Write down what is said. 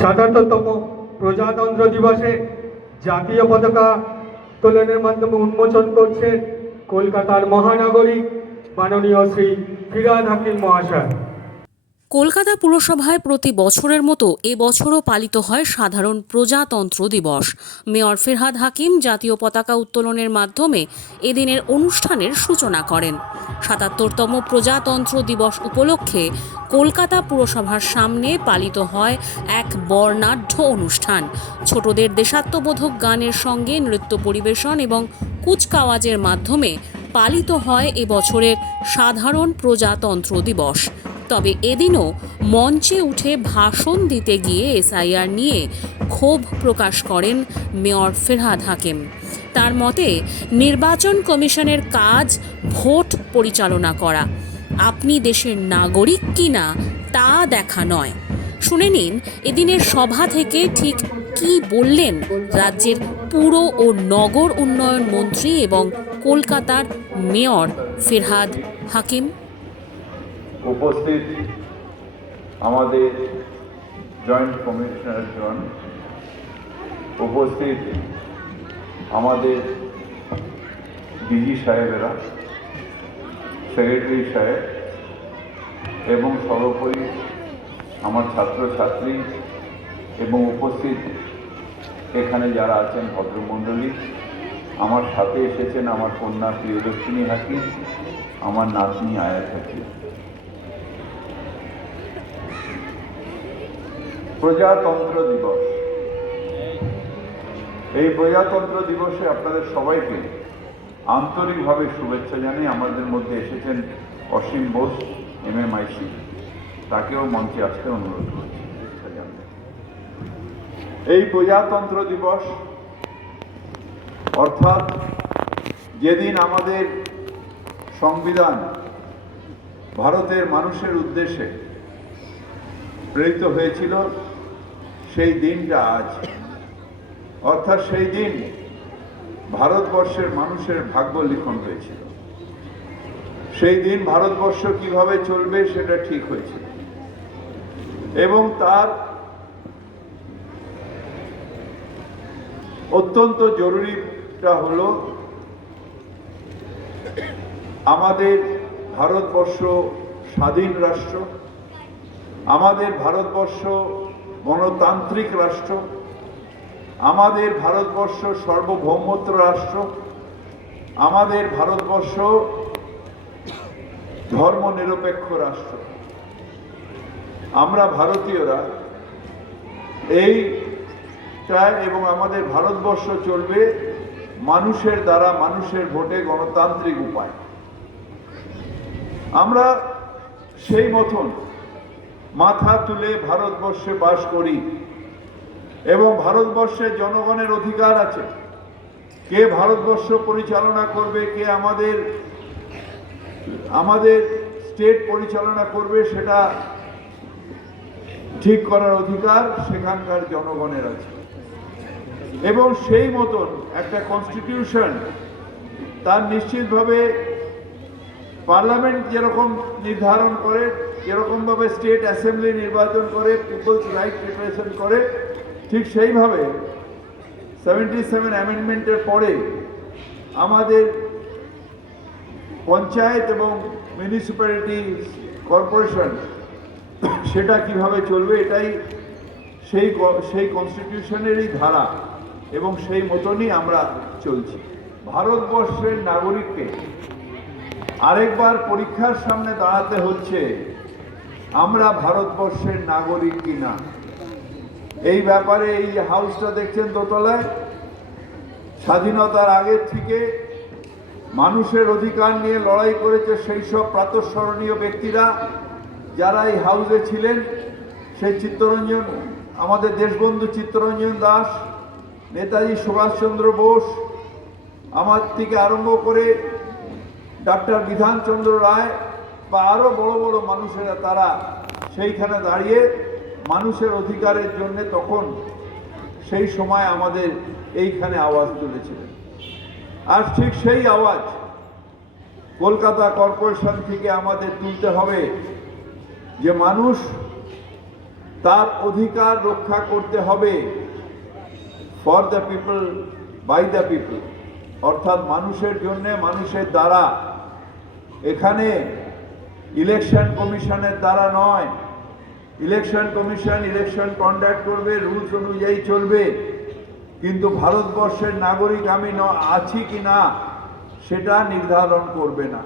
৭৭তম প্রজাতন্ত্র দিবসে জাতীয় পতাকা উত্তোলনের মাধ্যমে উন্মোচন করছেন কলকাতার মহানগরী মাননীয় শ্রী ফিরহাদ হাকিম মহাশয়। কলকাতা পুরসভায় প্রতি বছরের মতো এবছরও পালিত হয় সাধারণ প্রজাতন্ত্র দিবস। মেয়র ফিরহাদ হাকিম জাতীয় পতাকা উত্তোলনের মাধ্যমে এদিনের অনুষ্ঠানের সূচনা করেন। ৭৭তম প্রজাতন্ত্র দিবস উপলক্ষে কলকাতা পুরসভার সামনে পালিত হয় এক বর্ণাঢ্য অনুষ্ঠান। ছোটদের দেশাত্মবোধক গানের সঙ্গে নৃত্য পরিবেশন এবং কুচকাওয়াজের মাধ্যমে পালিত হয় এবছরের সাধারণ প্রজাতন্ত্র দিবস। তবে এদিনও মঞ্চে উঠে ভাষণ দিতে গিয়ে এসআইআর নিয়ে ক্ষোভ প্রকাশ করেন মেয়র ফিরহাদ হাকিম। তার মতে, নির্বাচন কমিশনের কাজ ভোট পরিচালনা করা, আপনি দেশের নাগরিক কিনা তা দেখা নয়। শুনে নিন এদিনের সভা থেকে ঠিক কি বললেন রাজ্যের পুর ও নগর উন্নয়ন মন্ত্রী এবং কলকাতার মেয়র ফিরহাদ হাকিম। উপস্থিত আমাদের জয়েন্ট কমিশনারগণ, উপস্থিত আমাদের ডিজি সাহেবেরা, সেক্রেটারি সাহেব এবং সর্বোপরি আমার ছাত্রছাত্রী এবং উপস্থিত এখানে যারা আছেন ভদ্রমণ্ডলী, আমার সাথে এসেছেন আমার কন্যা প্রিয়দর্শিনী হাকিম, আমার নাতনি আয়াত হাকিম। প্রজাতন্ত্র দিবস, এই প্রজাতন্ত্র দিবসে আপনাদের সবাইকে আন্তরিকভাবে শুভেচ্ছা জানিয়ে আমাদের মধ্যে এসেছেন অসীম বোস MMIC, তাকেও মঞ্চে আসতে অনুরোধ করছি শুভেচ্ছা জানাতে। এই প্রজাতন্ত্র দিবস অর্থাৎ যেদিন আমাদের সংবিধান ভারতের মানুষের উদ্দেশ্যে প্রেরিত হয়েছিল, সেই দিনটা আজ। অর্থাৎ সেই দিন ভারতবর্ষের মানুষের ভাগ্য লিখন হয়েছিল। সেই দিন ভারতবর্ষ কিভাবে চলবে সেটা ঠিক হয়েছিল এবং তার অত্যন্ত জরুরিটা হলো আমাদের ভারতবর্ষ স্বাধীন রাষ্ট্র, আমাদের ভারতবর্ষ গণতান্ত্রিক রাষ্ট্র, আমাদের ভারতবর্ষ সার্বভৌমত্ব রাষ্ট্র, আমাদের ভারতবর্ষ ধর্মনিরপেক্ষ রাষ্ট্র। আমরা ভারতীয়রা এইটা এবং আমাদের ভারতবর্ষ চলবে মানুষের দ্বারা, মানুষের ভোটে, গণতান্ত্রিক উপায়। আমরা সেই মতন মাথা তুলে ভারতবর্ষে বাস করি এবং ভারতবর্ষের জনগণের অধিকার আছে। কে ভারতবর্ষ পরিচালনা করবে, কে আমাদের স্টেট পরিচালনা করবে, সেটা ঠিক করার অধিকার সেখানকার জনগণের আছে। এবং সেই মতন একটা কনস্টিটিউশন তার নিশ্চিতভাবে পার্লামেন্ট যেরকম নির্ধারণ করে, যেরকমভাবে স্টেট অ্যাসেম্বলি নির্বাচন করে, পিপলস রাইট প্রিপারেশন করে, ঠিক সেইভাবে 77 অ্যামেন্ডমেন্টের পরে আমাদের পঞ্চায়েত এবং মিউনিসিপ্যালিটি কর্পোরেশন সেটা কিভাবে চলবে, এটাই সেই কনস্টিটিউশনেরই ধারা এবং সেই মতনই আমরা চলছি। ভারতবর্ষের নাগরিককে আরেকবার পরীক্ষার সামনে দাঁড়াতে হচ্ছে আমরা ভারতবর্ষের নাগরিক কিনা। এই ব্যাপারে এই হাউসটা দেখছেন দোতলায়, স্বাধীনতার আগের থেকে মানুষের অধিকার নিয়ে লড়াই করেছে সেই সব প্রাতঃস্মরণীয় ব্যক্তিরা যারা এই হাউসে ছিলেন। সেই চিত্তরঞ্জন, আমাদের দেশবন্ধু চিত্তরঞ্জন দাস, নেতাজি সুভাষচন্দ্র বোস, আমার থেকে আরম্ভ করে ডাক্তার বিধানচন্দ্র রায় বা আরও বড় বড় মানুষেরা, তারা সেইখানে দাঁড়িয়ে মানুষের অধিকারের জন্য তখন সেই সময় আমাদের এইখানে আওয়াজ তুলেছিলেন। আর ঠিক সেই আওয়াজ কলকাতা কর্পোরেশন থেকে আমাদের তুলতে হবে যে মানুষ তার অধিকার রক্ষা করতে হবে for the people by the people, অর্থাৎ মানুষের জন্য, মানুষের দ্বারা। এখানে ইলেকশন কমিশনের দ্বারা নয়। ইলেকশন কমিশন ইলেকশন কন্ডাক্ট করবে, রুলস অনুযায়ী চলবে, কিন্তু ভারতবর্ষের নাগরিক আমি আছি কি না সেটা নির্ধারণ করবে না।